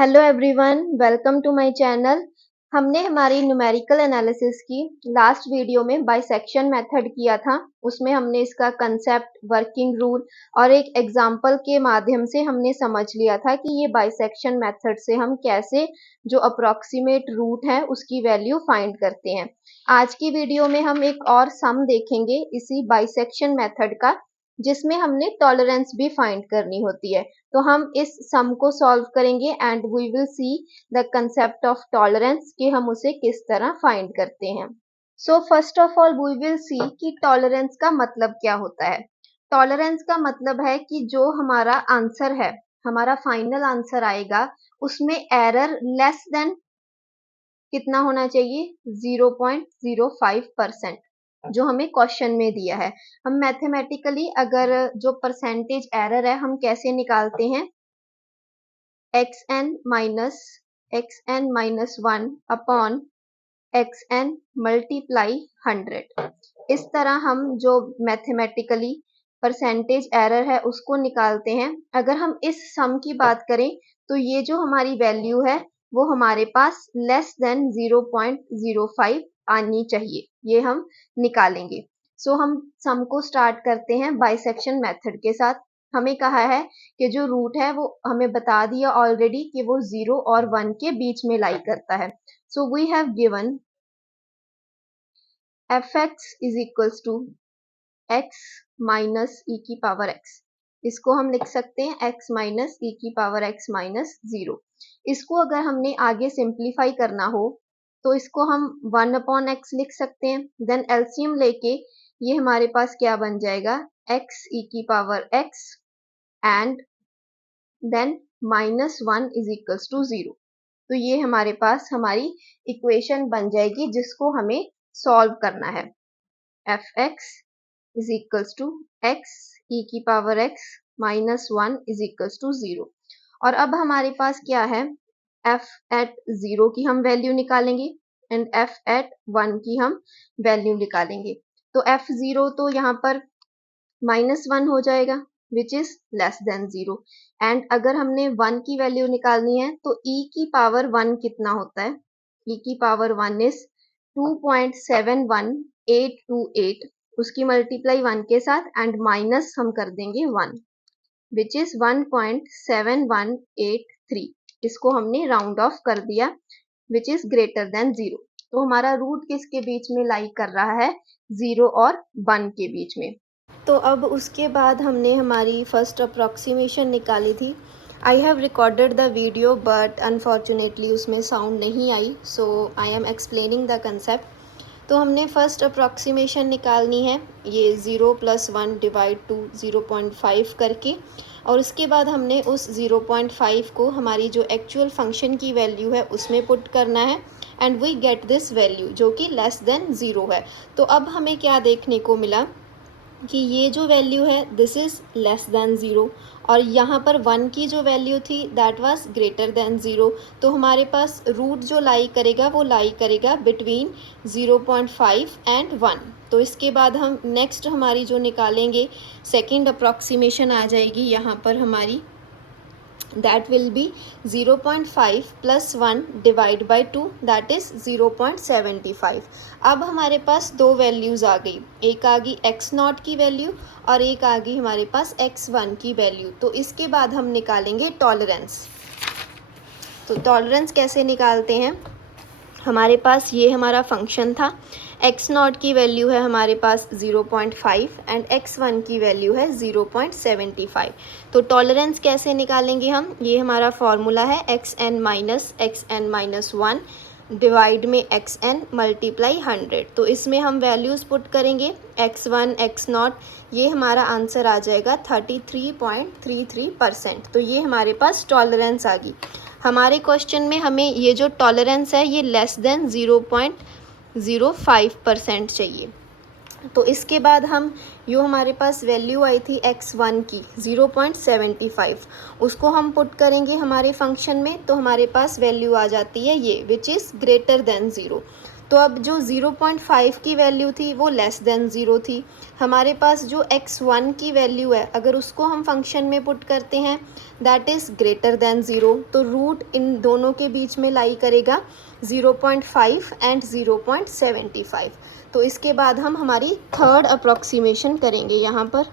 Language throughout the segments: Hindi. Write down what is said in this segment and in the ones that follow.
Hello everyone, welcome to my channel. हमने हमारी न्यूमेरिकल एनालिसिस की लास्ट वीडियो में बाइसेक्शन मेथड किया था। उसमें हमने इसका कंसेप्ट, वर्किंग रूल और एक एग्जांपल के माध्यम से हमने समझ लिया था कि ये बाइसेक्शन मेथड से हम कैसे जो अप्रोक्सीमेट रूट है उसकी वैल्यू फाइंड करते हैं। आज की वीडियो में हम एक और सम देखेंगे इसी बाइसेक्शन मेथड का, जिसमें हमने टॉलरेंस भी फाइंड करनी होती है। तो हम इस सम को सॉल्व करेंगे and we will see the concept of tolerance कि हम उसे किस तरह फाइंड करते हैं। So first of all we will see कि टॉलरेंस का मतलब क्या होता है। टॉलरेंस का मतलब है कि जो हमारा आंसर है, हमारा फाइनल आंसर आएगा, उसमें एरर लेस देन कितना होना चाहिए, 0.05% जो हमें क्वेश्चन में दिया है। हम मैथमेटिकली अगर जो परसेंटेज एरर है हम कैसे निकालते हैं, xn minus 1 upon xn multiply 100। इस तरह हम जो मैथमेटिकली परसेंटेज एरर है उसको निकालते हैं। अगर हम इस सम की बात करें तो ये जो हमारी वैल्यू है वो हमारे पास लेस देन 0.05 आनी चाहिए, ये हम निकालेंगे। सो हम सम को स्टार्ट करते हैं बाइसेक्शन मेथड के साथ। हमें कहा है कि जो रूट है वो हमें बता दिया ऑलरेडी कि वो 0 और 1 के बीच में लाई करता है। So we have given fx is equals to x minus e की पावर x। इसको हम लिख सकते हैं x माइनस ई की पावर x माइनस 0। इसको अगर हमने आगे सिंप्लीफाई करना हो तो इसको हम 1 अपॉन एक्स लिख सकते हैं। देन एलसीएम लेके ये हमारे पास क्या बन जाएगा, x ई की power x and then minus 1 is equals to 0। तो ये हमारे पास हमारी इक्वेशन बन जाएगी जिसको हमें सॉल्व करना है। fx is equals to x e की power x minus 1 is equals to 0। और अब हमारे पास क्या है, f एट 0 की हम वैल्यू निकालेंगे एंड f एट 1 की हम वैल्यू निकालेंगे। तो f0 तो यहाँ पर माइनस 1 हो जाएगा which is less than 0। And अगर हमने 1 की वैल्यू निकालनी है तो e की पावर 1 कितना होता है, e की पावर 1 इज 2.71828, उसकी मल्टीप्लाई 1 के साथ एंड माइनस हम कर देंगे 1 विच इज 1.7183। इसको हमने राउंड ऑफ कर दिया विच इज ग्रेटर देन 0। तो हमारा रूट किसके बीच में लाई कर रहा है, 0 और 1 के बीच में। तो अब उसके बाद हमने हमारी फर्स्ट अप्रॉक्सीमेशन निकाली थी। I have recorded the video but unfortunately उसमें साउंड नहीं आई, so I am explaining the concept. तो हमने फर्स्ट अप्रॉक्सीमेशन निकालनी है, ये 0 + 1 डिवाइड टू 0.5 करके, और उसके बाद हमने उस 0.5 को हमारी जो एक्चुअल फंक्शन की वैल्यू है उसमें पुट करना है and we get this value जो कि लेस देन 0 है। तो अब हमें क्या देखने को मिला कि ये जो वैल्यू है दिस इज़ लेस देन 0 और यहाँ पर 1 की जो वैल्यू थी दैट वाज ग्रेटर देन 0। तो हमारे पास रूट जो लाई करेगा वो लाई करेगा बिटवीन 0.5 एंड 1। तो इसके बाद हम नेक्स्ट हमारी जो निकालेंगे सेकंड अप्रॉक्सीमेशन आ जाएगी यहाँ पर हमारी, that will be 0.5 + 1 divide by 2 that is 0.75। अब हमारे पास दो वैल्यूज़ आ गई, एक आ गई x0 की वैल्यू और एक आ गई हमारे पास x1 की वैल्यू। तो इसके बाद हम निकालेंगे टॉलरेंस। तो टॉलरेंस कैसे निकालते हैं, हमारे पास ये हमारा फंक्शन था, x0 की वैल्यू है हमारे पास 0.5 एंड x1 की वैल्यू है 0.75। तो टॉलरेंस कैसे निकालेंगे हम, ये हमारा फॉर्मूला है xn माइनस 1 डिवाइड में xn मल्टीप्लाई 100। तो इसमें हम वैल्यूज़ पुट करेंगे x1 x0, ये हमारा आंसर आ जाएगा 33.33%। तो ये हमारे पास टॉलरेंस आ गई। हमारे क्वेश्चन में हमें ये जो टॉलरेंस है ये लेस देन 0.05% चाहिए। तो इसके बाद हम जो हमारे पास वैल्यू आई थी x1 की 0.75, उसको हम पुट करेंगे हमारे फंक्शन में, तो हमारे पास वैल्यू आ जाती है ये विच इज़ ग्रेटर देन 0। तो अब जो 0.5 की वैल्यू थी वो लेस देन 0 थी। हमारे पास जो x1 की वैल्यू है अगर उसको हम फंक्शन में पुट करते हैं दैट इज़ ग्रेटर देन 0, तो रूट इन दोनों के बीच में लाई करेगा 0.5 एंड 0.75। तो इसके बाद हम हमारी थर्ड अप्रॉक्सीमेशन करेंगे यहाँ पर,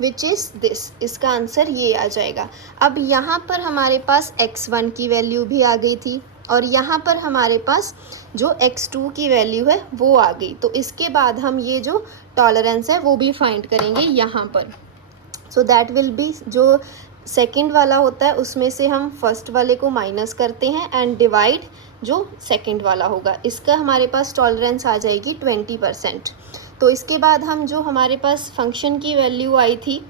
विच इज़ दिस। इसका आंसर ये आ जाएगा। अब यहाँ पर हमारे पास x1 की वैल्यू भी आ गई थी और यहाँ पर हमारे पास जो x2 की वैल्यू है वो आ गई। तो इसके बाद हम ये जो टॉलरेंस है वो भी फाइंड करेंगे यहाँ पर। सो दैट विल बी, जो सेकंड वाला होता है उसमें से हम फर्स्ट वाले को माइनस करते हैं एंड डिवाइड जो सेकंड वाला होगा, इसका हमारे पास टॉलरेंस आ जाएगी 20%। तो इसके बाद हम जो हमारे पास फंक्शन की वैल्यू आई थी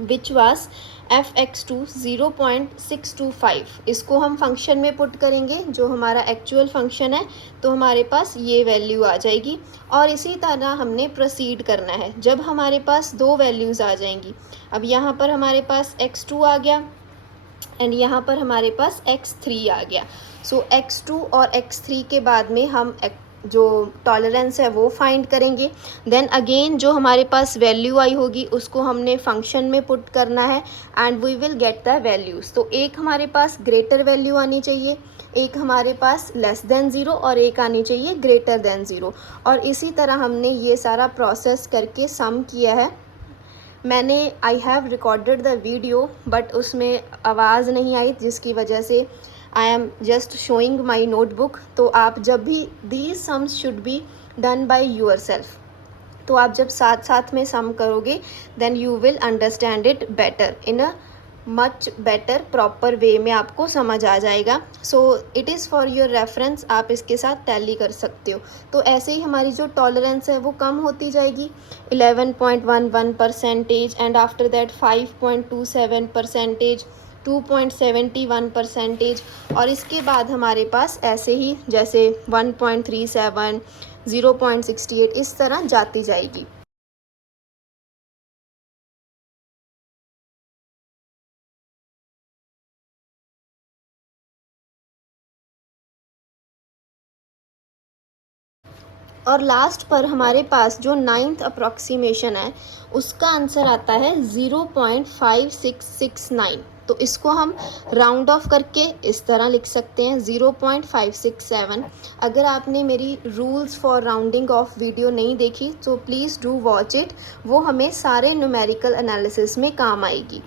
विच वाज f(x2) 0.625, इसको हम फंक्शन में पुट करेंगे जो हमारा एक्चुअल फंक्शन है, तो हमारे पास ये वैल्यू आ जाएगी। और इसी तरह हमने प्रोसीड करना है जब हमारे पास दो वैल्यूज़ आ जाएंगी। अब यहाँ पर हमारे पास x2 आ गया एंड यहाँ पर हमारे पास x3 आ गया। सो x2 और x3 के बाद में हम जो टॉलरेंस है वो फाइंड करेंगे। देन अगेन जो हमारे पास वैल्यू आई होगी उसको हमने फंक्शन में पुट करना है and we will get the values. तो एक हमारे पास ग्रेटर वैल्यू आनी चाहिए, एक हमारे पास लेस देन 0 और एक आनी चाहिए ग्रेटर देन 0। और इसी तरह हमने ये सारा प्रोसेस करके सम किया है। मैंने I have recorded the video but उसमें आवाज़ नहीं आई, जिसकी वजह से I am just showing my notebook. तो आप जब भी these sums should be done by yourself, तो आप जब साथ साथ में सम करोगे then you will understand it better, in a much better proper way में आपको समझ आ जाएगा। So it is for your reference, आप इसके साथ टैली कर सकते हो। तो ऐसे ही हमारी जो टॉलरेंस है वो कम होती जाएगी, 11.11% एंड आफ्टर दैट 5.27%, 2.71%, और इसके बाद हमारे पास ऐसे ही जैसे 1.37, 0.68 इस तरह जाती जाएगी। और लास्ट पर हमारे पास जो 9th अप्रॉक्सीमेशन है उसका आंसर आता है 0.5669। तो इसको हम राउंड ऑफ करके इस तरह लिख सकते हैं 0.567। अगर आपने मेरी rules for rounding off video नहीं देखी तो प्लीज़ डू वॉच इट, वो हमें सारे न्यूमेरिकल एनालिसिस में काम आएगी।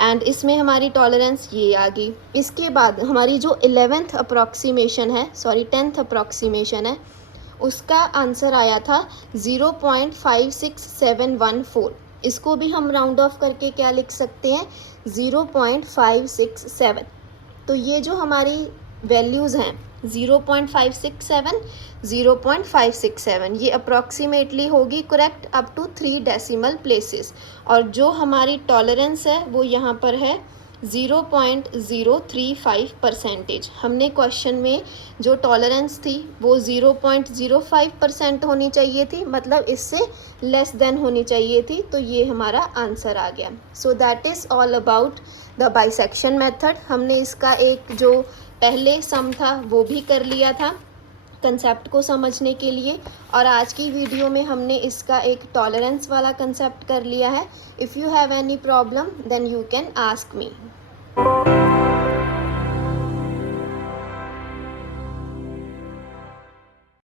एंड इसमें हमारी टॉलरेंस ये आ गई। इसके बाद हमारी जो 10th अप्रॉक्सीमेशन है उसका आंसर आया था 0.56714। इसको भी हम राउंड ऑफ करके क्या लिख सकते हैं 0.567। तो ये जो हमारी वैल्यूज़ हैं 0.567, 0.567 ये अप्रॉक्सीमेटली होगी correct up to 3 decimal places. और जो हमारी टॉलरेंस है वो यहाँ पर है 0.035%। हमने क्वेश्चन में जो टॉलरेंस थी वो 0.05% होनी चाहिए थी, मतलब इससे लेस देन होनी चाहिए थी। तो ये हमारा आंसर आ गया। So that is all about the bisection method. हमने इसका एक जो पहले सम था वो भी कर लिया था कंसेप्ट को समझने के लिए, और आज की वीडियो में हमने इसका एक टॉलरेंस वाला कंसेप्ट कर लिया है। If you have any problem then you can ask me.